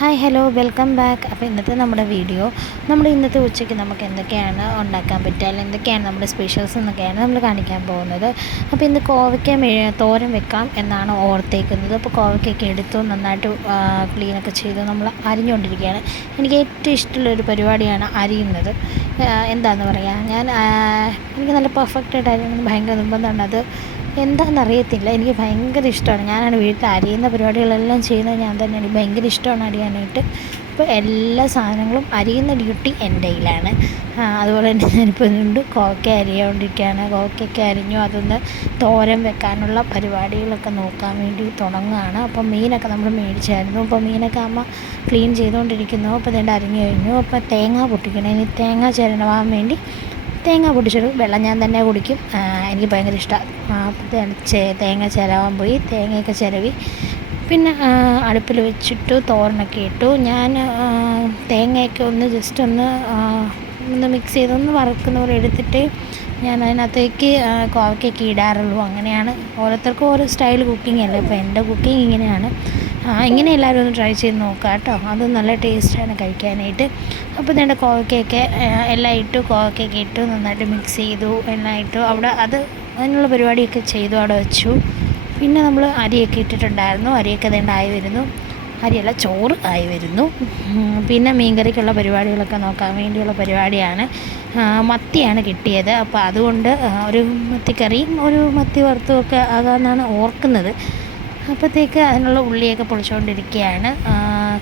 Hi hello welcome back. അപ്പോൾ ഇന്നത്തെ നമ്മുടെ വീഡിയോ ഇന്നത്തെ ഉച്ചയ്ക്ക് നമുക്ക് എന്തൊക്കെയാണ് ഉണ്ടാക്കാൻ പറ്റുക, അല്ലെങ്കിൽ എന്തൊക്കെയാണ് നമ്മുടെ സ്പെഷ്യൽസ് എന്നൊക്കെയാണ് നമ്മൾ കാണിക്കാൻ പോകുന്നത്. അപ്പോൾ ഇന്ന് കോവയ്ക്ക തോരൻ വെക്കാം എന്നാണ് ഓർത്തേക്കുന്നത്. അപ്പോൾ കോവയ്ക്കൊക്കെ എടുത്തു നന്നായിട്ട് ക്ലീനൊക്കെ ചെയ്ത് നമ്മൾ അരിഞ്ഞുകൊണ്ടിരിക്കുകയാണ്. എനിക്ക് ഏറ്റവും ഇഷ്ടമുള്ളൊരു പരിപാടിയാണ് അരിയുന്നത്. എന്താണെന്ന് പറയാം, എനിക്ക് നല്ല പെർഫെക്റ്റായിട്ട് അരിയണമെന്ന് ഭയങ്കര നിർബന്ധമാണ്. അത് എന്താണെന്നറിയത്തില്ല, എനിക്ക് ഭയങ്കര ഇഷ്ടമാണ്. ഞാനാണ് വീട്ടിൽ അരിയുന്ന പരിപാടികളെല്ലാം ചെയ്യുന്നത് ഞാൻ തന്നെ. എനിക്ക് ഭയങ്കര ഇഷ്ടമാണ് അരിയാനായിട്ട്. ഇപ്പോൾ എല്ലാ സാധനങ്ങളും അരിയുന്ന ഡ്യൂട്ടി എൻ്റെ കയ്യിലാണ്. അതുപോലെ തന്നെ ഞാനിപ്പോൾ ഇതുകൊണ്ട് കോവയ്ക്ക അരിയാണ്ടിരിക്കുകയാണ്. കോവയ്ക്കൊക്കെ അരിഞ്ഞു അതൊന്ന് തോരൻ വെക്കാനുള്ള പരിപാടികളൊക്കെ നോക്കാൻ വേണ്ടി തുടങ്ങുകയാണ്. അപ്പം മീനൊക്കെ നമ്മൾ മേടിച്ചായിരുന്നു. അപ്പോൾ മീനൊക്കെ അമ്മ ക്ലീൻ ചെയ്തുകൊണ്ടിരിക്കുന്നു. അപ്പോൾ ഇതെല്ലാം അരിഞ്ഞു കഴിഞ്ഞു. അപ്പോൾ തേങ്ങ പൊട്ടിക്കണം. ഇനി തേങ്ങ ചിരവാൻ വേണ്ടി തേങ്ങ പൊട്ടിച്ചൊരു വെള്ളം ഞാൻ തന്നെ കുടിക്കും. എനിക്ക് ഭയങ്കര ഇഷ്ടമാണ്. തേങ്ങ ചിരവാൻ പോയി തേങ്ങയൊക്കെ ചിരവി പിന്നെ അടുപ്പിൽ വെച്ചിട്ട് തോരനൊക്കെ ഇട്ടു. ഞാൻ തേങ്ങയൊക്കെ ഒന്ന് ജസ്റ്റ് ഒന്ന് മിക്സ് ചെയ്തൊന്ന് വറുക്കുന്ന പോലെ എടുത്തിട്ട് ഞാൻ അതിനകത്തേക്ക് കോവയ്ക്കൊക്കെ ഇടാറുള്ളൂ. അങ്ങനെയാണ്, ഓരോരുത്തർക്കും ഓരോ സ്റ്റൈൽ കുക്കിംഗ് അല്ലേ. അപ്പോൾ എൻ്റെ കുക്കിംഗ് ഇങ്ങനെയാണ്. ഇങ്ങനെ എല്ലാവരും ഒന്ന് ട്രൈ ചെയ്ത് നോക്കുക കേട്ടോ. അത് നല്ല ടേസ്റ്റാണ് കഴിക്കാനായിട്ട്. അപ്പോൾ ഇതിൻ്റെ കോവയ്ക്കൊക്കെ എല്ലാം ഇട്ടു, കോവയ്ക്കൊക്കെ ഇട്ടു നന്നായിട്ട് മിക്സ് ചെയ്തു. എല്ലാം ഇട്ടു അവിടെ അതിനുള്ള പരിപാടിയൊക്കെ ചെയ്തു, അവിടെ വെച്ചു. പിന്നെ നമ്മൾ അരിയൊക്കെ ഇട്ടിട്ടുണ്ടായിരുന്നു. അരിയൊക്കെ ആയി വരുന്നു. അരിയല്ല, ചോറ് ആയി വരുന്നു. പിന്നെ മീൻകറിക്കുള്ള പരിപാടികളൊക്കെ നോക്കാൻ വേണ്ടിയുള്ള പരിപാടിയാണ്. മത്തിയാണ് കിട്ടിയത്. അപ്പോൾ അതുകൊണ്ട് ഒരു മത്തിക്കറിയും ഒരു മത്തി വറുത്തുമൊക്കെ ആകാമെന്നാണ് ഓർക്കുന്നത്. അപ്പോഴത്തേക്ക് അതിനുള്ള ഉള്ളിയൊക്കെ പൊളിച്ചുകൊണ്ടിരിക്കുകയാണ്.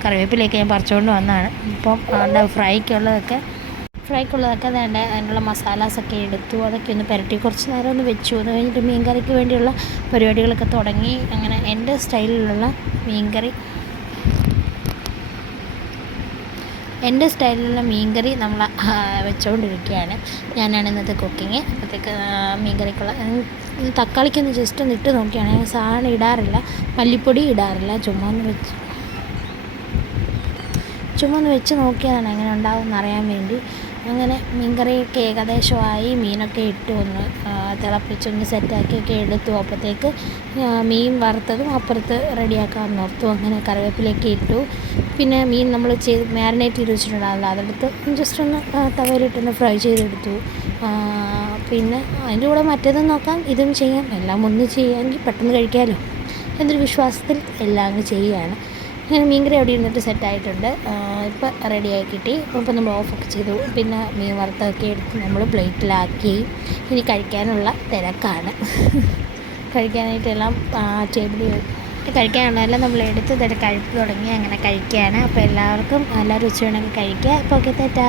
കറിവേപ്പിലയൊക്കെ ഞാൻ പറിച്ചുകൊണ്ട് വന്നതാണ്. ഇപ്പം ഫ്രൈക്കുള്ളതൊക്കെ വേണ്ട അതിനുള്ള മസാലാസൊക്കെ എടുത്തു. അതൊക്കെ ഒന്ന് പുരട്ടി കുറച്ച് നേരം ഒന്ന് വെച്ചു. അത് കഴിഞ്ഞിട്ട് മീൻ കറിക്ക് വേണ്ടിയുള്ള പരിപാടികളൊക്കെ തുടങ്ങി. അങ്ങനെ എൻ്റെ സ്റ്റൈലിലുള്ള മീൻകറി നമ്മൾ വെച്ചുകൊണ്ടിരിക്കുകയാണ്. ഞാനാണ് ഇന്നത്തെ കുക്കിങ്. അപ്പോഴത്തേക്ക് മീൻകറിക്കുള്ള തക്കാളിക്കൊന്ന് ജസ്റ്റ് ഒന്ന് ഇട്ട് നോക്കിയാണ്. ഞാൻ സാധനം ഇടാറില്ല, മല്ലിപ്പൊടി ഇടാറില്ല. ചുമ്മാ ഒന്ന് വെച്ച് നോക്കിയതാണ് എങ്ങനെ ഉണ്ടാവും എന്നറിയാൻ വേണ്ടി. അങ്ങനെ മീൻകറിയൊക്കെ ഏകദേശമായി. മീനൊക്കെ ഇട്ട് ഒന്ന് തിളപ്പിച്ചൊന്ന് സെറ്റാക്കിയൊക്കെ എടുത്തു. അപ്പോഴത്തേക്ക് മീൻ വറുത്തതും അപ്പുറത്ത് റെഡിയാക്കാമെന്ന് ഓർത്തു. അങ്ങനെ കറിവേപ്പിലയൊക്കെ ഇട്ടു. പിന്നെ മീൻ നമ്മൾ മാരിനേറ്റ് ചെയ്ത് വെച്ചിട്ടുണ്ടാവില്ല, അതെടുത്ത് ജസ്റ്റ് ഒന്ന് തവയിലിട്ടൊന്ന് ഫ്രൈ ചെയ്തെടുത്തു. പിന്നെ അതിൻ്റെ കൂടെ മറ്റേതും നോക്കാം, ഇതും ചെയ്യാം. എല്ലാം ഒന്ന് ചെയ്യാമെങ്കിൽ പെട്ടെന്ന് കഴിക്കാമല്ലോ എന്നൊരു വിശ്വാസത്തിൽ എല്ലാം അങ്ങ് ചെയ്യുകയാണ്. അങ്ങനെ മീൻകറി അവിടെ ഇരുന്നിട്ട് സെറ്റായിട്ടുണ്ട്. ഇപ്പോൾ റെഡിയായി കിട്ടി. ഇപ്പോൾ നമ്മൾ ഓഫൊക്കെ ചെയ്തു. പിന്നെ മീൻ വറുത്തൊക്കെ എടുത്ത് നമ്മൾ പ്ലേറ്റിലാക്കി. ഇനി കഴിക്കാനുള്ള തിരക്കാണ്. കഴിക്കാനായിട്ടെല്ലാം ടേബിളിൽ കഴിക്കാനുള്ളതെല്ലാം നമ്മൾ എടുത്ത് കഴിപ്പ് തുടങ്ങി. അങ്ങനെ കഴിക്കുകയാണ്. അപ്പോൾ എല്ലാവരും ഉച്ചയൂണൊക്കെ കഴിക്കുക. അപ്പോൾ ഓക്കെ, തെറ്റാ.